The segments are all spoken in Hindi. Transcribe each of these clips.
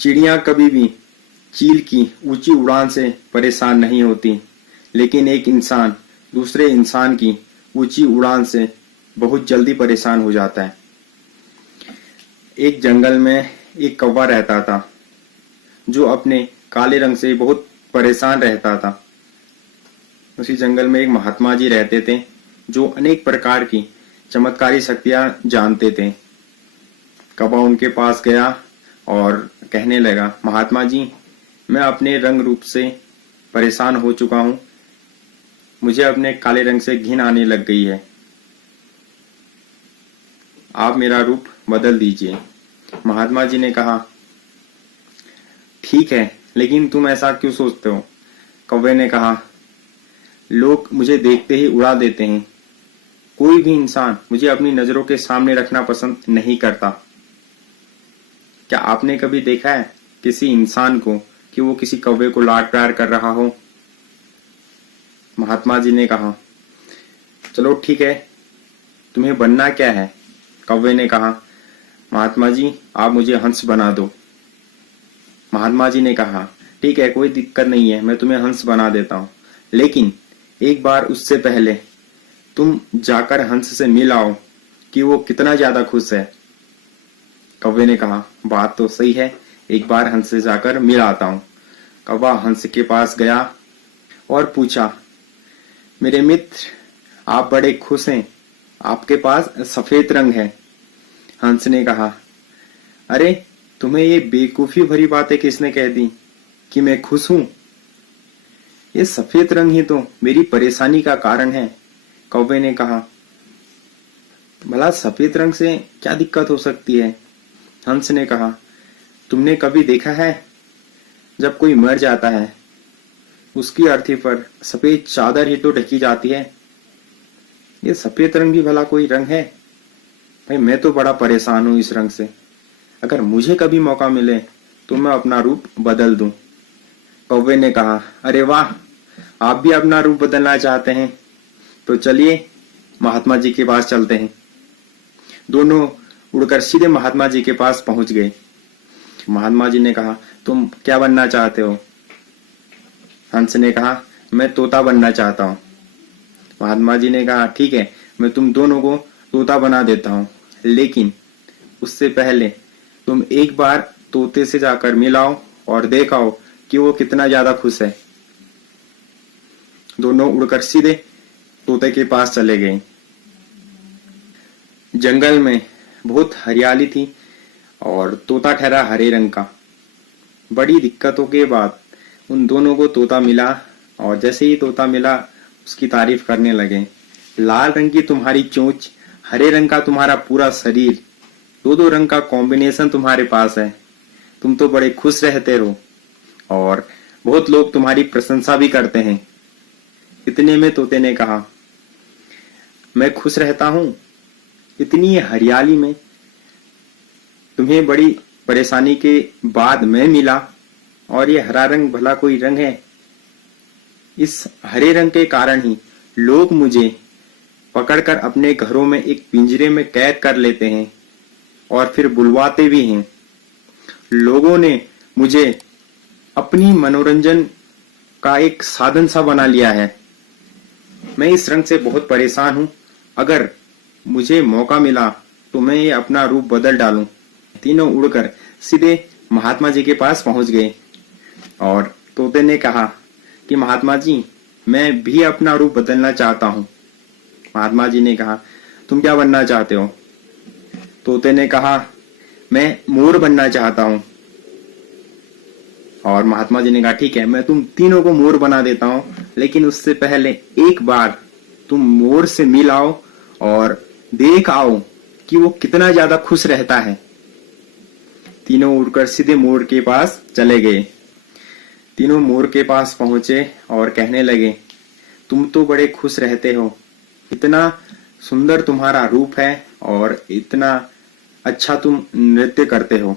चिड़िया कभी भी चील की ऊंची उड़ान से परेशान नहीं होती, लेकिन एक इंसान दूसरे इंसान की ऊंची उड़ान से बहुत जल्दी परेशान हो जाता है। एक जंगल में एक कौवा रहता था जो अपने काले रंग से बहुत परेशान रहता था। उसी जंगल में एक महात्मा जी रहते थे जो अनेक प्रकार की चमत्कारी शक्तियां जानते थे। कौवा उनके पास गया और कहने लगा, महात्मा जी, मैं अपने रंग रूप से परेशान हो चुका हूं। मुझे अपने काले रंग से घिन आने लग गई है। आप मेरा रूप बदल दीजिए। महात्मा जी ने कहा, ठीक है, लेकिन तुम ऐसा क्यों सोचते हो? कौवे ने कहा, लोग मुझे देखते ही उड़ा देते हैं। कोई भी इंसान मुझे अपनी नजरों के सामने रखना पसंद नहीं करता। क्या आपने कभी देखा है किसी इंसान को कि वो किसी कौवे को लाड प्यार कर रहा हो? महात्मा जी ने कहा, चलो ठीक है, तुम्हें बनना क्या है? कौवे ने कहा, महात्मा जी, आप मुझे हंस बना दो। महात्मा जी ने कहा, ठीक है, कोई दिक्कत नहीं है, मैं तुम्हें हंस बना देता हूं, लेकिन एक बार उससे पहले तुम जाकर हंस से मिल आओ कि वो कितना ज्यादा खुश है। कौवे ने कहा, बात तो सही है, एक बार हंस से जाकर मिल आता हूं। कौवा हंस के पास गया और पूछा, मेरे मित्र, आप बड़े खुश हैं, आपके पास सफेद रंग है। हंस ने कहा, अरे तुम्हें ये बेवकूफी भरी बातें किसने कह दी कि मैं खुश हूं? ये सफेद रंग ही तो मेरी परेशानी का कारण है। कौवे ने कहा, भला सफेद रंग से क्या दिक्कत हो सकती है? हंस ने कहा, तुमने कभी देखा है जब कोई मर जाता है उसकी अर्थी पर सफेद चादर ही तो ढकी जाती है। ये सफेद रंग भी भला कोई रंग है? भाई, मैं तो बड़ा परेशान हूं इस रंग से। अगर मुझे कभी मौका मिले तो मैं अपना रूप बदल दूं। कौवे ने कहा, अरे वाह, आप भी अपना रूप बदलना चाहते हैं, तो चलिए महात्मा जी के पास चलते हैं। दोनों उड़कर सीधे महात्मा जी के पास पहुंच गए। महात्मा जी ने कहा, तुम क्या बनना चाहते हो? हंस ने कहा, मैं तोता बनना चाहता हूं। महात्मा जी ने कहा, ठीक है, मैं तुम दोनों को तोता बना देता हूं, लेकिन उससे पहले तुम एक बार तोते से जाकर मिलाओ और देखाओ कि वो कितना ज्यादा खुश है। दोनों उड़कर सीधे तोते के पास चले गए। जंगल में बहुत हरियाली थी और तोता ठहरा हरे रंग का। बड़ी दिक्कतों के बाद उन दोनों को तोता मिला और जैसे ही तोता मिला उसकी तारीफ करने लगे। लाल रंग की तुम्हारी चोंच, हरे रंग का तुम्हारा पूरा शरीर, दो रंग का कॉम्बिनेशन तुम्हारे पास है। तुम तो बड़े खुश रहते हो और बहुत लोग तुम्हारी प्रशंसा भी करते हैं। इतने में तोते ने कहा, मैं खुश रहता हूं, इतनी हरियाली में तुम्हें बड़ी परेशानी के बाद मैं मिला, और ये हरा रंग भला कोई रंग है? इस हरे रंग के कारण ही लोग मुझे पकड़कर अपने घरों में एक पिंजरे में कैद कर लेते हैं और फिर बुलवाते भी हैं। लोगों ने मुझे अपनी मनोरंजन का एक साधन सा बना लिया है। मैं इस रंग से बहुत परेशान हूं। अगर मुझे मौका मिला तो मैं ये अपना रूप बदल डालूं। तीनों उड़कर सीधे महात्मा जी के पास पहुंच गए और तोते ने कहा कि महात्मा जी, मैं भी अपना रूप बदलना चाहता हूं। महात्मा जी ने कहा, तुम क्या बनना चाहते हो? तोते ने कहा, मैं मोर बनना चाहता हूं। और महात्मा जी ने कहा, ठीक है, मैं तुम तीनों को मोर बना देता हूं, लेकिन उससे पहले एक बार तुम मोर से मिल आओ और देख आओ कि वो कितना ज्यादा खुश रहता है। तीनों उड़कर सीधे मोर के पास चले गए। तीनों मोर के पास पहुंचे और कहने लगे, तुम तो बड़े खुश रहते हो, इतना सुंदर तुम्हारा रूप है और इतना अच्छा तुम नृत्य करते हो।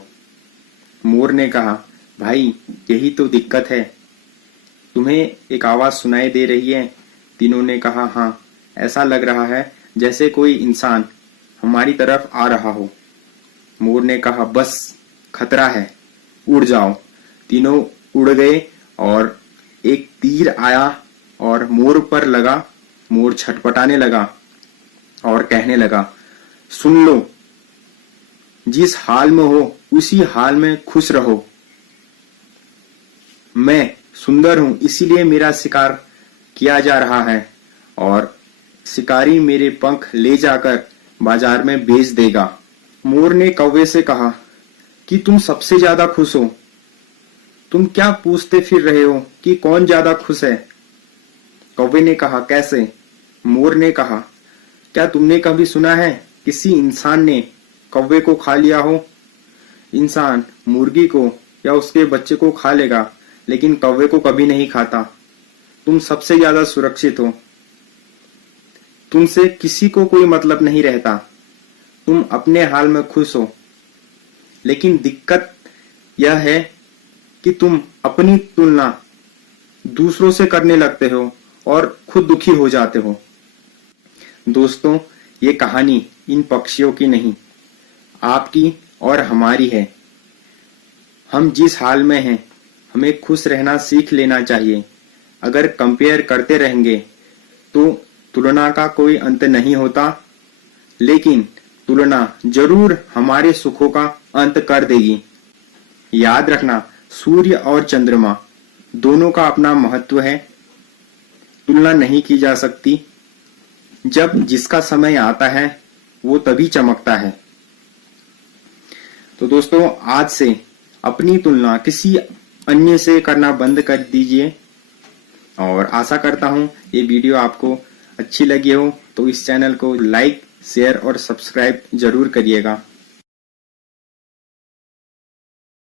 मोर ने कहा, भाई, यही तो दिक्कत है, तुम्हें एक आवाज सुनाई दे रही है? तीनों ने कहा, हाँ, ऐसा लग रहा है जैसे कोई इंसान हमारी तरफ आ रहा हो। मोर ने कहा, बस खतरा है, उड़ जाओ। तीनों उड़ गए और एक तीर आया और मोर पर लगा। मोर छटपटाने लगा और कहने लगा, सुन लो, जिस हाल में हो उसी हाल में खुश रहो। मैं सुंदर हूं, इसीलिए मेरा शिकार किया जा रहा है और शिकारी मेरे पंख ले जाकर बाजार में बेच देगा। मोर ने कौवे से कहा कि तुम सबसे ज्यादा खुश हो। तुम क्या पूछते फिर रहे हो कि कौन ज्यादा खुश है? कौवे ने कहा, कैसे? मोर ने कहा, क्या तुमने कभी सुना है किसी इंसान ने कौवे को खा लिया हो? इंसान मुर्गी को या उसके बच्चे को खा लेगा, लेकिन कौवे को कभी नहीं खाता। तुम सबसे ज्यादा सुरक्षित हो। तुमसे किसी को कोई मतलब नहीं रहता। तुम अपने हाल में खुश हो। लेकिन दिक्कत यह है कि तुम अपनी तुलना दूसरों से करने लगते हो और खुद दुखी हो जाते हो। दोस्तों, ये कहानी इन पक्षियों की नहीं, आपकी और हमारी है। हम जिस हाल में हैं, हमें खुश रहना सीख लेना चाहिए। अगर कंपेयर करते रहेंगे तो तुलना का कोई अंत नहीं होता, लेकिन तुलना जरूर हमारे सुखों का अंत कर देगी। याद रखना, सूर्य और चंद्रमा दोनों का अपना महत्व है। तुलना नहीं की जा सकती। जब जिसका समय आता है वो तभी चमकता है। तो दोस्तों, आज से अपनी तुलना किसी अन्य से करना बंद कर दीजिए और आशा करता हूं ये वीडियो आपको अच्छी लगी हो तो इस चैनल को लाइक, शेयर और सब्सक्राइब जरूर करिएगा।